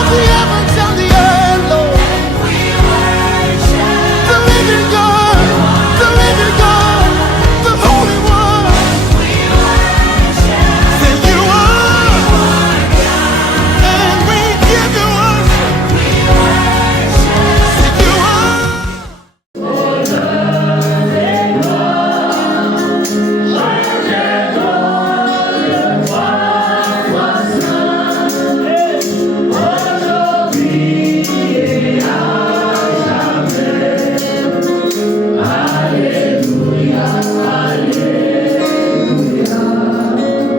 of the heavens and the earth, Lord. The living God, the Holy One. Say you are, and we give you worship. Say you are.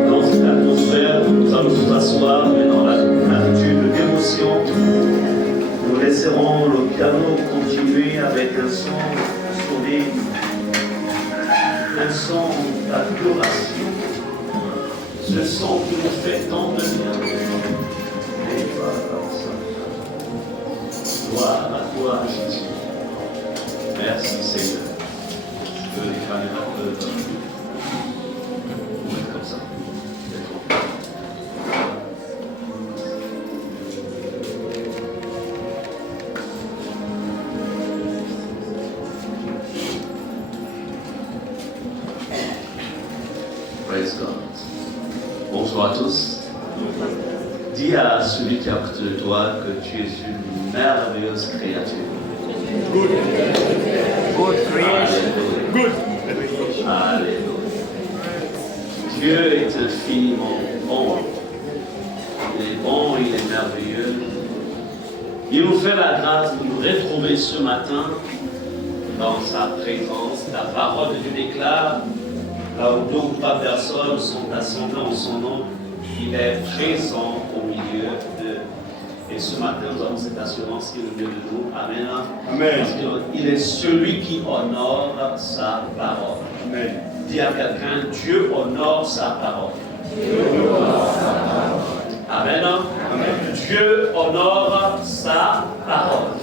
Dans cette atmosphère, nous allons nous asseoir, mais dans l'attitude de dévotion, nous laisserons le piano continuer avec un son solide, un son d'adoration, ce son qui nous fait tant de bien. Et voilà, ça. Gloire à toi, Jésus. Merci, Seigneur. Que les caméras peuvent. Comme ça. Praise God. Bonsoir à tous. Dis à celui qui est à côté de toi que tu es une merveilleuse créature. Good. Good creation. Good. Alléluia. Dieu est infiniment bon. Il est bon, il est merveilleux. Il nous fait la grâce de nous retrouver ce matin dans sa présence. La parole de Dieu déclare, là où deux ou trois personnes sont assemblées en son nom, il est présent au milieu d'eux. Et ce matin, nous avons cette assurance qu'il est au milieu de nous. Amen. Amen. Parce qu'il est celui qui honore sa parole. Amen. Dis à quelqu'un, Dieu honore sa parole. Amen. Amen. Dieu honore sa parole.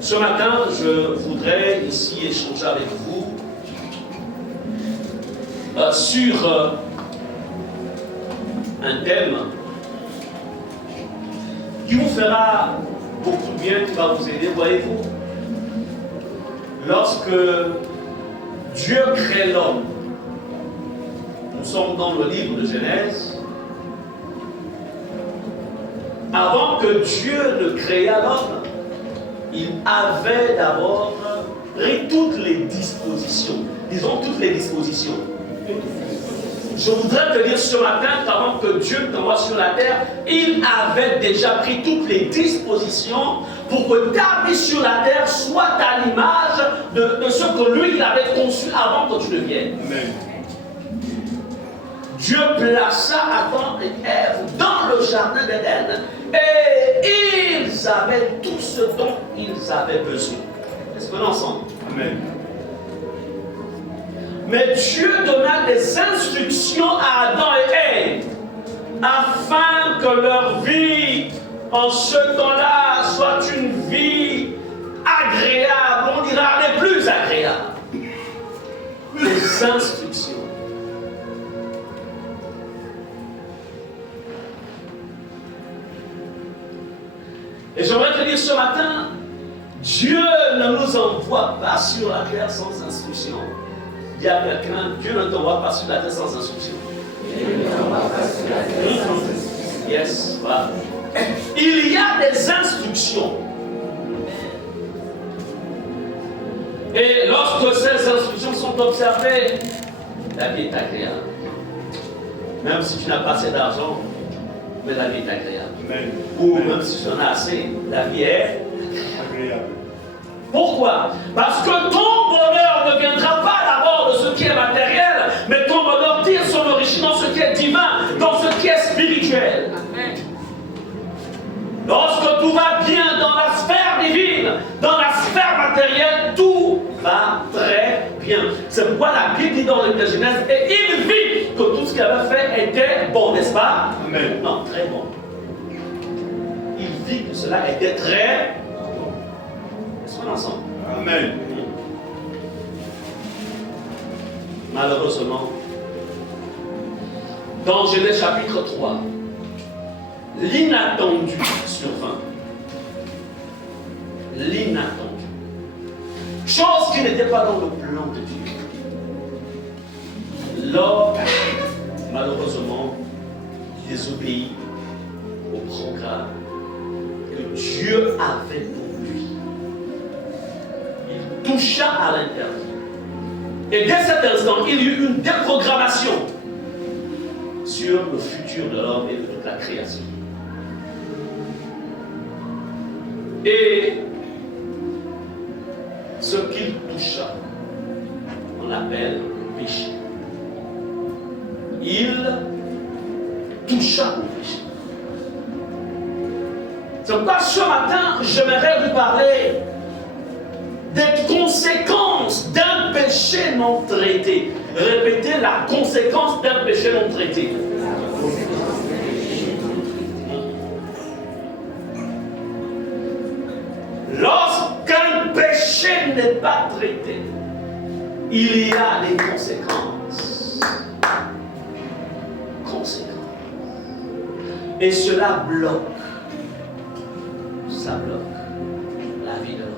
Ce matin, je voudrais ici échanger avec vous sur un thème qui vous fera beaucoup de bien, qui va vous aider, voyez-vous. Lorsque Dieu crée l'homme, nous sommes dans le livre de Genèse. Avant que Dieu ne créât l'homme, il avait d'abord pris toutes les dispositions. Disons toutes les dispositions. Je voudrais te dire ce matin qu'avant que Dieu t'envoie sur la terre, il avait déjà pris toutes les dispositions pour que ta vie sur la terre soit à l'image de ce que lui il avait conçu avant que tu ne viennes. Amen. Dieu plaça Adam et Ève dans le jardin d'Éden et ils avaient tout ce dont ils avaient besoin. Est-ce qu'on est ensemble? Amen. Mais Dieu donna des instructions à Adam et Ève afin que leur vie en ce temps-là soit une vie agréable, on dira les plus agréables. Des instructions. Et j'aimerais te dire ce matin, Dieu ne nous envoie pas sur la terre sans instruction. Il y a quelqu'un, Dieu ne t'envoie pas sur la terre sans instruction. Yes, voilà. Il y a des instructions. Et lorsque ces instructions sont observées, la vie est agréable. Même si tu n'as pas assez d'argent, mais la vie est agréable. Amen. Ou même si tu en as assez, la vie est Agréable. Pourquoi? Parce que ton bonheur ne viendra pas d'abord de ce qui est matériel, mais ton bonheur tire son origine dans ce qui est divin, dans ce qui est spirituel. Amen. Lorsque tout va bien dans la sphère divine, dans la sphère matérielle, tout va très bien. C'est pourquoi la Bible dit dans le Genèse, et il vit que tout ce qu'il avait fait était bon, n'est-ce pas? Amen. Non, très bon. Il vit que cela était très bon. Est-ce qu'on est ensemble? Amen. Malheureusement, dans Genèse chapitre 3, l'inattendu survint. L'inattendu. Chose qui n'était pas dans le plan de Dieu. L'homme, malheureusement, désobéit au programme que Dieu avait pour lui. Il toucha à l'interdit. Et dès cet instant, il y eut une déprogrammation sur le futur de l'homme et de toute la création. Et ce qu'il toucha, on appelle le péché. Il toucha au péché. C'est pourquoi ce matin, j'aimerais vous parler des conséquences d'un péché non traité. Répétez la conséquence d'un péché non traité. Lorsqu'un péché n'est pas traité, il y a des conséquences. Et cela bloque. Ça bloque la vie de l'homme.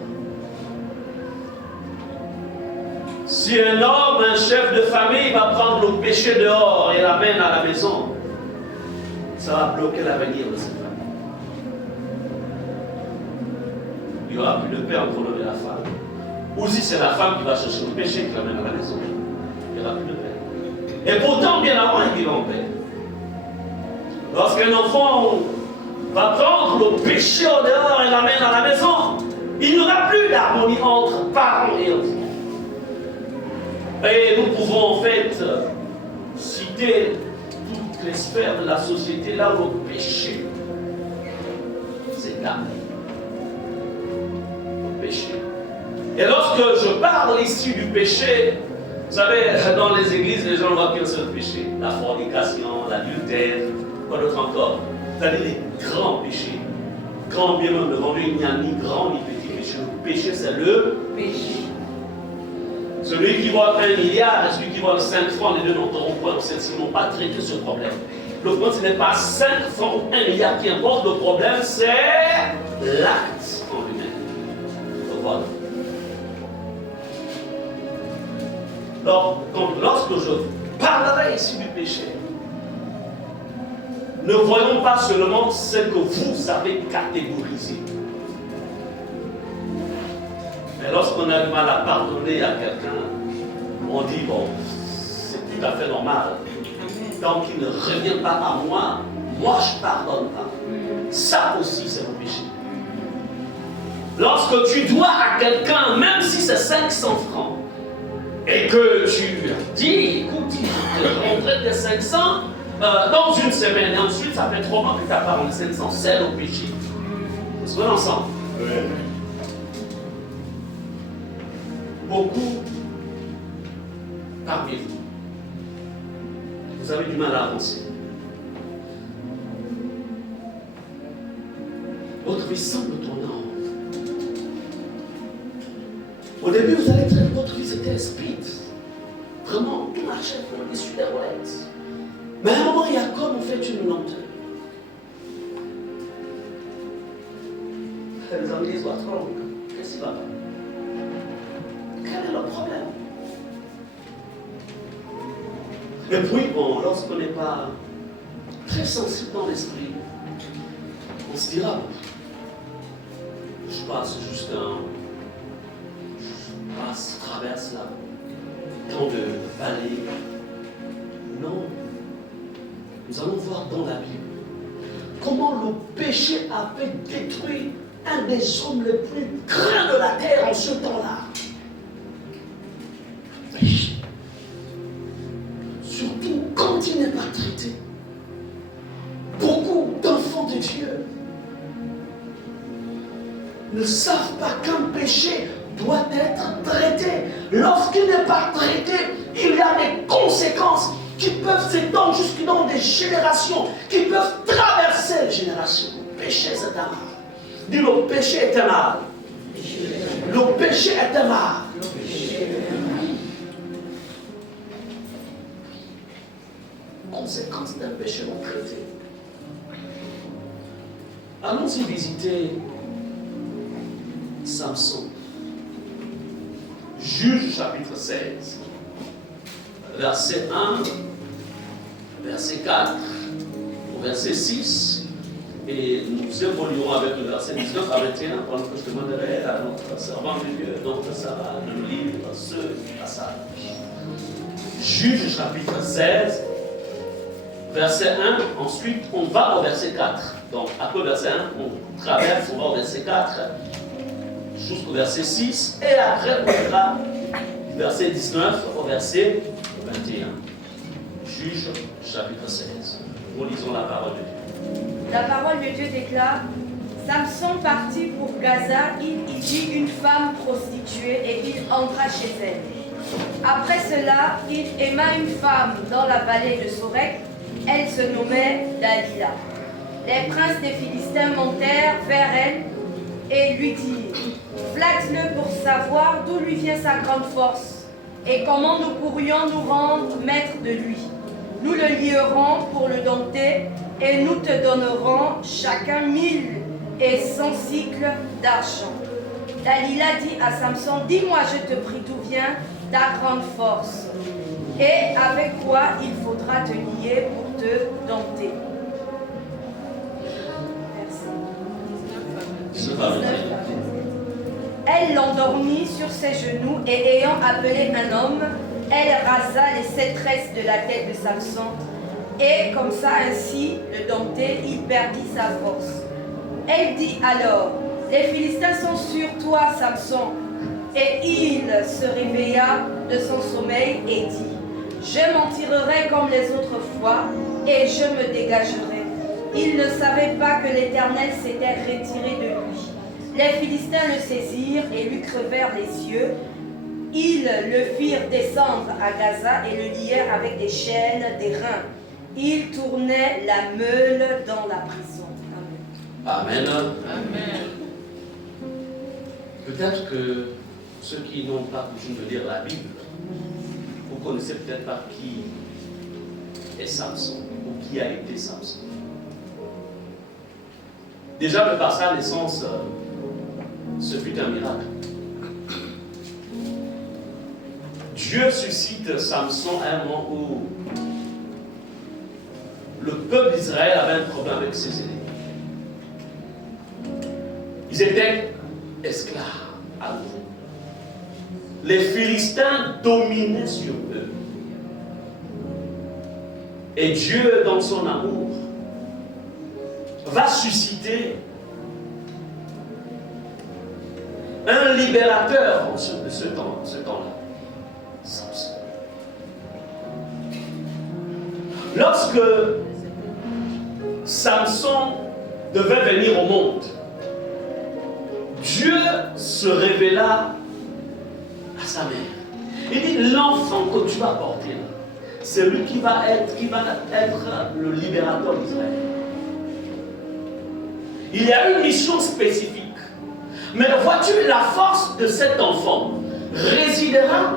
Si un homme, un chef de famille va prendre le péché dehors et l'amène à la maison, ça va bloquer l'avenir de cette famille. Il n'y aura plus de paix entre l'homme et la femme. Ou si c'est la femme qui va chercher le péché qui l'amène à la maison, il n'y aura plus de paix. Et pourtant, bien avant, il vit en paix. Lorsqu'un enfant va prendre le péché au dehors et l'amène à la maison, il n'y aura plus d'harmonie entre parents et enfants. Et nous pouvons en fait citer toutes les sphères de la société là où le péché s'est amené. Le péché. Et lorsque je parle ici du péché, vous savez, dans les églises, les gens voient qu'un seul péché. La fornication, l'adultère, quoi d'autre encore. C'est-à-dire les grands péchés. Grand bien même devant lui, il n'y a ni grand ni petit péché. Le péché, c'est le péché. Celui qui voit 1 milliard et celui qui voit 5 francs, les deux n'auront point au Seigneur, ils n'ont pas traité ce problème. Le problème, ce n'est pas 5 francs ou 1 milliard qui importe, le problème, c'est l'acte en lui-même. Voilà. Donc, lorsque je parlerai ici du péché, ne voyons pas seulement ce que vous avez catégorisé. Mais lorsqu'on a du mal à pardonner à quelqu'un, on dit, bon, c'est tout à fait normal. Tant qu'il ne revient pas à moi, moi je ne pardonne pas. Ça aussi, c'est le péché. Lorsque tu dois à quelqu'un, même si c'est 500 francs, et que tu dis, écoute, je te rentrerai tes 500 dans une semaine, et ensuite ça fait 3 mois que tu n'as pas rendu 500, c'est le péché. Est-ce qu'on est ensemble? Oui. Beaucoup parmi vous avez du mal à avancer. Votre vie semble tourner en rond. Au début, vous allez dire que votre vie c'était speed. Vraiment, tout marchait pour des super roulettes. Mais à un moment, il y a comme en fait une lenteur. Les amis disent, what's wrong? Qu'est-ce qui va pas? Quel est le problème? Et puis, bon, lorsqu'on n'est pas très sensible dans l'esprit, on se dira, je passe juste traverse là, tant de vallées. Non. Nous allons voir dans la Bible comment le péché avait détruit un des hommes les plus grands de la terre en ce temps-là. Surtout quand il n'est pas traité. Beaucoup d'enfants de Dieu ne savent pas qu'un péché doit être traité. Lorsqu'il n'est pas traité, il y a des conséquences qui peuvent s'étendre jusque dans des générations, qui peuvent traverser les générations. Le péché, c'est un mal. Dis, le péché est un mal. Le péché est un mal. conséquences d'un péché concrété. Allons-y visiter Samson. Juge chapitre 16, verset 1, verset 4, au verset 6, et nous évoluerons avec le verset 19 à 21, pendant que je demanderai à notre servant de Dieu, notre Sarah, de nous lire ce passage. Juge chapitre 16, verset 1, ensuite on va au verset 4. Donc après verset 1, on traverse, on va au verset 4, jusqu'au verset 6, et après on ira du verset 19 au verset 21. Juge chapitre 16. Nous lisons la parole de Dieu. La parole de Dieu déclare: Samson partit pour Gaza, il y vit une femme prostituée et il entra chez elle. Après cela, il aima une femme dans la vallée de Sorek, elle se nommait Dalila. Les princes des Philistins montèrent vers elle et lui dirent: Flatte-le pour savoir d'où lui vient sa grande force et comment nous pourrions nous rendre maîtres de lui. Nous le lierons pour le dompter et nous te donnerons chacun 1100 cycles d'argent. Dalila dit à Samson: Dis-moi, je te prie, d'où vient ta grande force et avec quoi il faudra te lier pour te dompter. Elle l'endormit sur ses genoux et ayant appelé un homme, elle rasa les 7 tresses de la tête de Samson et comme ça ainsi le dompté, il perdit sa force. Elle dit alors: Les Philistins sont sur toi, Samson. Et il se réveilla de son sommeil et dit: Je m'en tirerai comme les autres fois et je me dégagerai. Il ne savait pas que l'Éternel s'était retiré de lui. Les Philistins le saisirent et lui crevèrent les yeux. Ils le firent descendre à Gaza et le lièrent avec des chaînes, des reins. Il tournait la meule dans la prison. Amen. Amen. Peut-être que ceux qui n'ont pas coutume de lire la Bible, vous connaissez peut-être pas qui est Samson ou qui a été Samson. Déjà, par sa naissance, ce fut un miracle. Dieu suscite Samson à un moment où le peuple d'Israël avait un problème avec ses ennemis. Ils étaient esclaves à nouveau. Les Philistins dominaient sur eux. Et Dieu, dans son amour, va susciter un libérateur de ce temps-là. Samson. Lorsque Samson devait venir au monde, Dieu se révéla à sa mère. Il dit: l'enfant que tu vas porter là, c'est lui qui va être le libérateur d'Israël. Il y a une mission spécifique. Mais vois-tu, la force de cet enfant résidera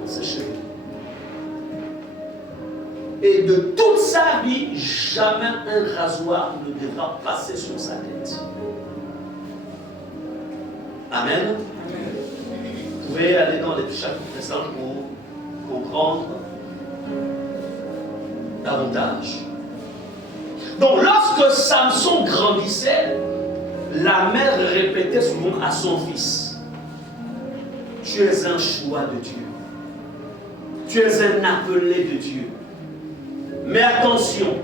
dans ses cheveux. Et de toute sa vie, jamais un rasoir ne devra passer sur sa tête. Amen. Vous pouvez aller dans les chapitres précédents pour comprendre davantage. Donc, lorsque Samson grandissait, la mère répétait souvent à son fils: Tu es un choix de Dieu. Tu es un appelé de Dieu. Mais attention,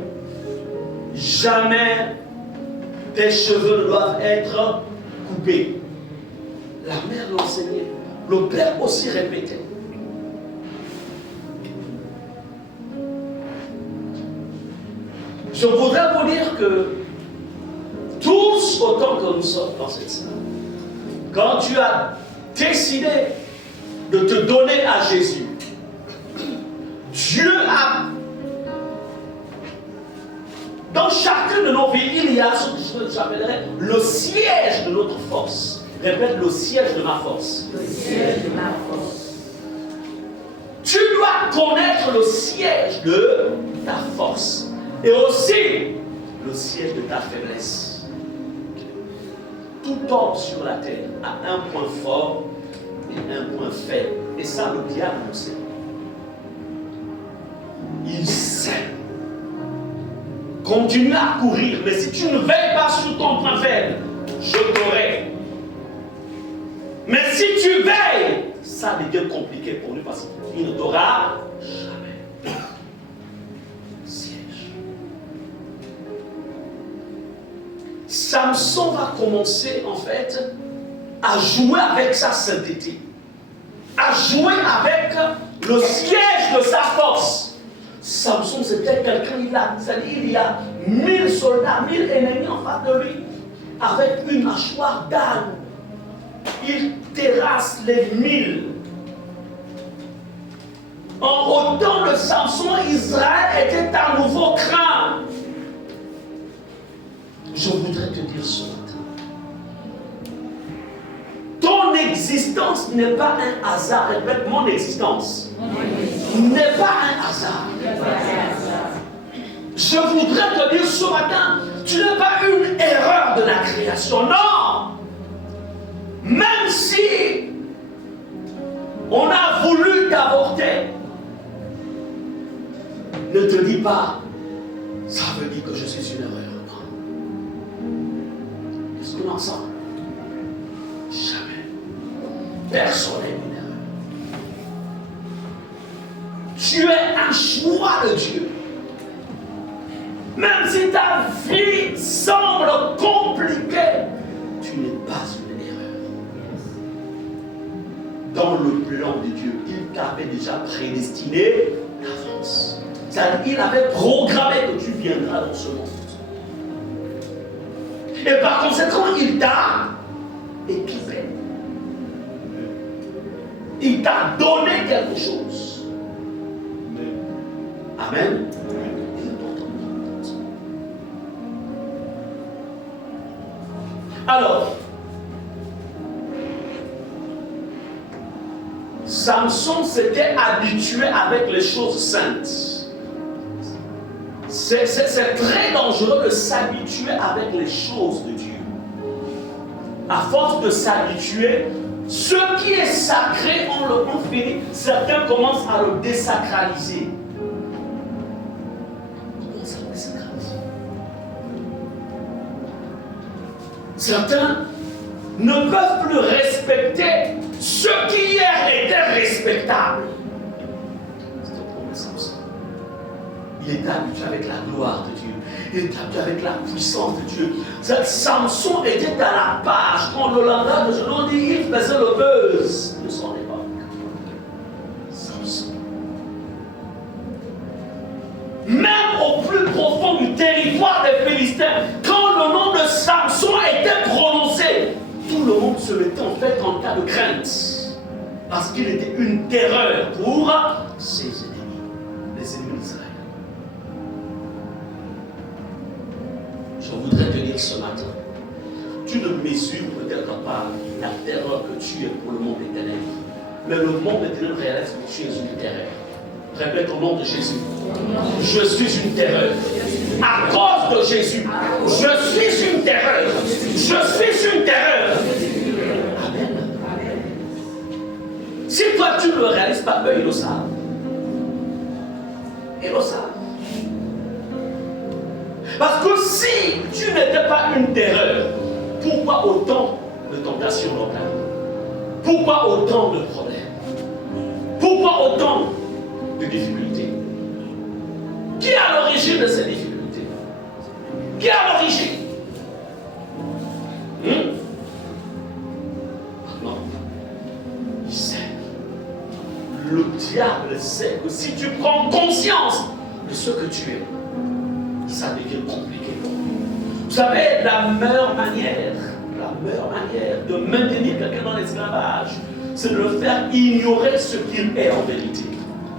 jamais tes cheveux ne doivent être coupés. La mère l'enseignait. Le père aussi répétait. Je voudrais vous dire que tous, autant que nous sommes dans cette salle, quand tu as décidé de te donner à Jésus, Dieu a, dans chacune de nos vies, il y a ce que j'appellerais le siège de notre force. Répète: le siège de ma force. Le siège de ma force. Tu dois connaître le siège de ta ta force et aussi le siège de ta faiblesse. Tout homme sur la terre a un point fort et un point faible. Et ça, le diable le sait. Il sait. Continue à courir, mais si tu ne veilles pas sur ton point faible, je t'aurai. Mais si tu veilles, ça devient compliqué pour lui parce qu'il ne t'aura jamais. Siège. Samson va commencer en fait à jouer avec sa sainteté, à jouer avec le siège de sa force. Samson, c'était quelqu'un, il y a 1000 soldats, 1000 ennemis en face de lui, avec une mâchoire d'âne. Il terrasse les 1000. En autant de Samson, Israël était à nouveau craint. Je voudrais te dire ce matin, ton existence n'est pas un hasard. Répète, mon existence n'est pas un hasard. Je voudrais te dire ce matin, tu n'es pas une erreur de la création. Non! Même si on a voulu t'avorter, ne te dis pas, ça veut dire que je suis une erreur. Est-ce que l'on sent? Jamais. Personne n'est une erreur. Tu es un choix de Dieu. Même si ta vie semble compliquée, tu n'es pas une erreur. Dans le plan de Dieu, il t'avait déjà prédestiné d'avance. Il avait programmé que tu viendras dans ce monde. Et par conséquent, il t'a équipé. Il t'a donné quelque chose. Amen. Alors, Samson s'était habitué avec les choses saintes. C'est très dangereux de s'habituer avec les choses de Dieu. À force de s'habituer, ce qui est sacré, on finit, certains commencent à le désacraliser. Comment ça le désacraliser? Certains ne peuvent plus respecter ce qui hier était respectable. C'est un problème, Samson. Il est habitué avec la gloire de Dieu. Il est habitué avec la puissance de Dieu. Samson était à la page quand le langage de Jean dit il faisait le buzz de son époque. Samson. Même au plus profond du territoire des Philistins, quand le nom de Samson était prononcé, tout le monde se mettait en fait en cas de crainte. Parce qu'il était une terreur pour ses ennemis, les ennemis d'Israël. Je voudrais te dire ce matin, tu ne mesures peut-être pas la terreur que tu es pour le monde éternel, mais le monde éternel réalise que tu es une terreur. Répète au nom de Jésus. Je suis une terreur. À cause de Jésus, je suis une terreur. Je suis une terreur. Amen. Si toi tu ne le réalises pas, eux ils le savent. Ils le savent. Parce que si tu n'étais pas une terreur, pourquoi autant de tentations locales? Pourquoi autant de problèmes? Pourquoi autant de difficultés? Qui est à l'origine de ces difficultés? Qui est à l'origine? Non. Il sait. Le diable sait que si tu prends conscience de ce que tu es, ça devient compliqué. Vous savez, la meilleure manière de maintenir quelqu'un dans l'esclavage, c'est de le faire ignorer ce qu'il est en vérité.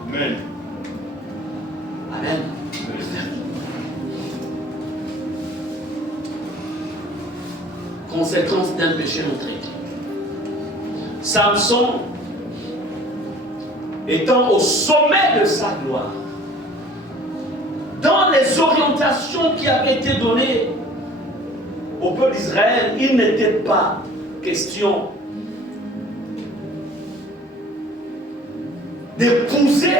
Amen. Amen. De le faire ignorer. Conséquence d'un péché montré. Samson, étant au sommet de sa gloire, dans les orientations qui avaient été données au peuple d'Israël, il n'était pas question d'épouser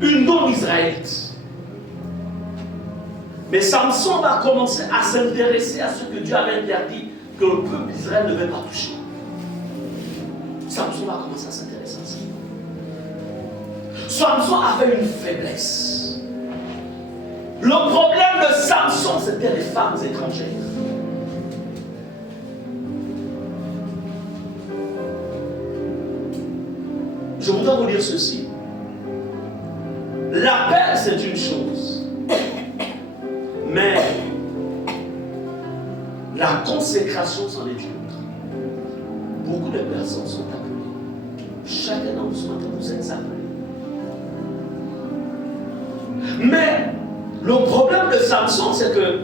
une non-israélite. Mais Samson va commencer à s'intéresser à ce que Dieu avait interdit que le peuple d'Israël ne devait pas toucher. Samson va commencer à s'intéresser à ça. Samson avait une faiblesse. Le problème de Samson, c'était les femmes étrangères. Je voudrais vous dire ceci. L'appel, c'est une chose. Mais la consécration, c'en est une autre. Beaucoup de personnes sont appelées. Chacun d'entre vous êtes appelés. Mais le problème de Samson, c'est que,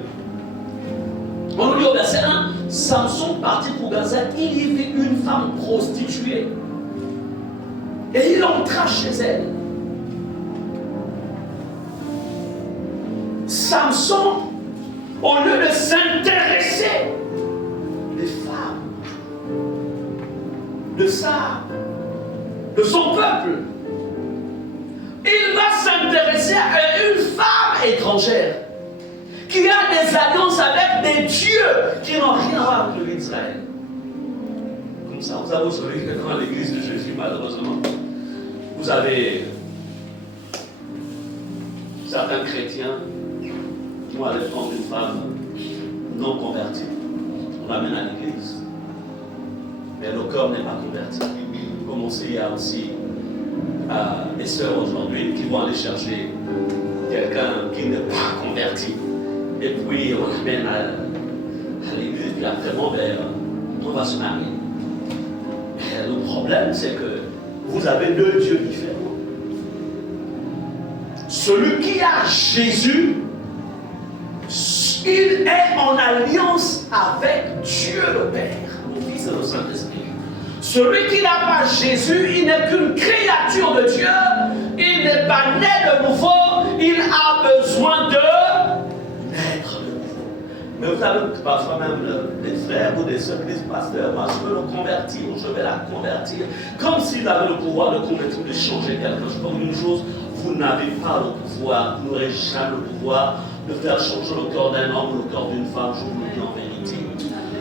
on nous dit au verset 1, Samson partit pour Gaza, il y vit une femme prostituée. Et il entra chez elle. Samson, au lieu de s'intéresser des femmes, de son peuple, il va s'intéresser à une femme étrangère qui a des alliances avec des dieux qui n'ont rien à voir avec l'Israël. Comme ça, vous avez observé que dans l'église de Jésus, malheureusement, vous avez certains chrétiens qui vont aller prendre une femme non convertie. On l'amène à l'église. Mais le corps n'est pas converti. Comme il y a aussi des sœurs aujourd'hui qui vont aller chercher quelqu'un qui n'est pas converti. Et puis on l'amène à l'église. Puis après, on va se marier. Et le problème, c'est que vous avez deux dieux différents. Celui qui a Jésus, il est en alliance avec Dieu le Père, le Fils et le Saint-Esprit. Celui qui n'a pas Jésus, il n'est qu'une créature de Dieu, il n'est pas né de nouveau, il a besoin de naître de nouveau. Mais vous savez, parfois même des frères ou des sœurs qui disent, pasteur, moi je veux le convertir, je vais la convertir, comme s'il avait le pouvoir de convertir, de changer quelque chose. Comme une chose, vous n'avez pas le pouvoir, vous n'aurez jamais le pouvoir de faire changer le corps d'un homme ou le corps d'une femme, je vous le dis en vérité.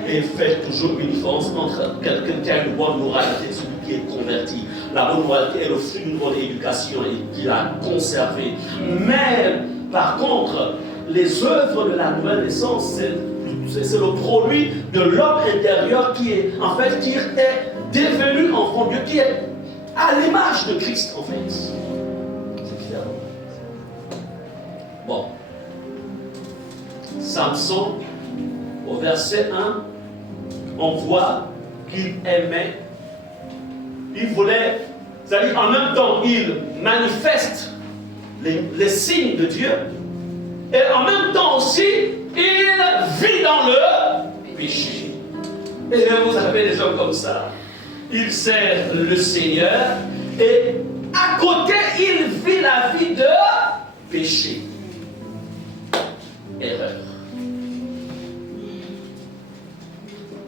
Et faites toujours une différence entre quelqu'un qui a une bonne moralité et celui qui est converti. La bonne moralité est le fruit d'une bonne éducation et qu'il a conservé. Mais, par contre, les œuvres de la nouvelle naissance, c'est le produit de l'homme intérieur qui est, en fait, qui est devenu enfant de Dieu, qui est à l'image de Christ, en fait. C'est différent. Bon. Samson, au verset 1, on voit qu'il aimait, il voulait, c'est-à-dire en même temps, il manifeste les signes de Dieu, et en même temps aussi, il vit dans le péché. Et vous avez des gens comme ça. Il sert le Seigneur, et à côté, il vit la vie de péché. Erreur.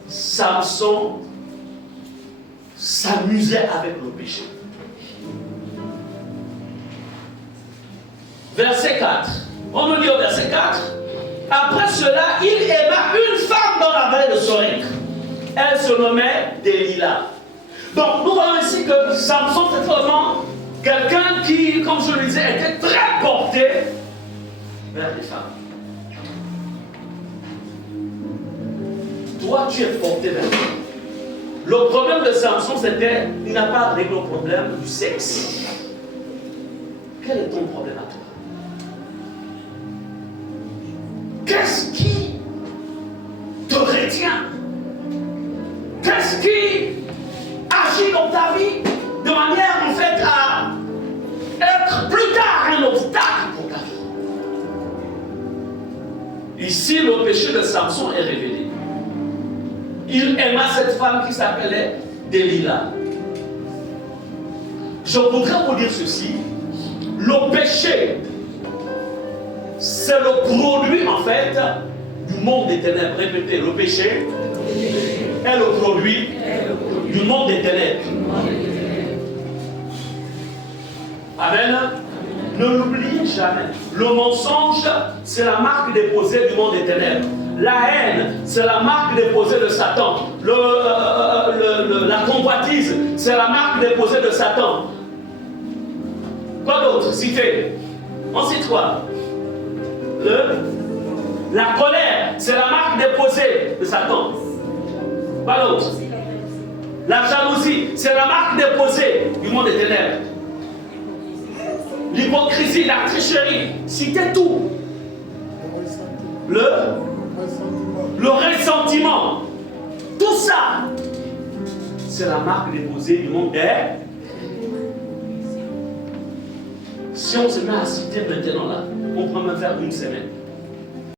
Samson s'amusait avec le péché. Verset 4. On nous dit au verset 4. Après cela, il aima une femme dans la vallée de Sorek. Elle se nommait Delilah. Donc nous voyons ici que Samson était vraiment quelqu'un qui, comme je le disais, était très porté vers les femmes. Toi, tu es porté vers toi. Le problème de Samson, c'était qu'il n'a pas réglé le problème du sexe. Quel est ton problème à toi? Qu'est-ce qui te retient? Qu'est-ce qui agit dans ta vie de manière, en fait, à être plus tard un obstacle pour ta vie? Ici, le péché de Samson est révélé. Il aima cette femme qui s'appelait Delilah. Je voudrais vous dire ceci. le péché, c'est le produit en fait du monde des ténèbres. Répétez, le péché est le produit du monde des ténèbres. Amen. Ne l'oubliez jamais. Le mensonge, c'est la marque déposée du monde des ténèbres. La haine, c'est la marque déposée de Satan. La convoitise, c'est la marque déposée de Satan. Quoi d'autre? Citez. Ensuite quoi? La colère, c'est la marque déposée de Satan. Quoi d'autre? La jalousie, c'est la marque déposée du monde des ténèbres. L'hypocrisie, la tricherie, citez tout. Le ressentiment, tout ça, c'est la marque déposée du monde des ténèbres. Si on se met à citer maintenant là, on pourra même faire une semaine.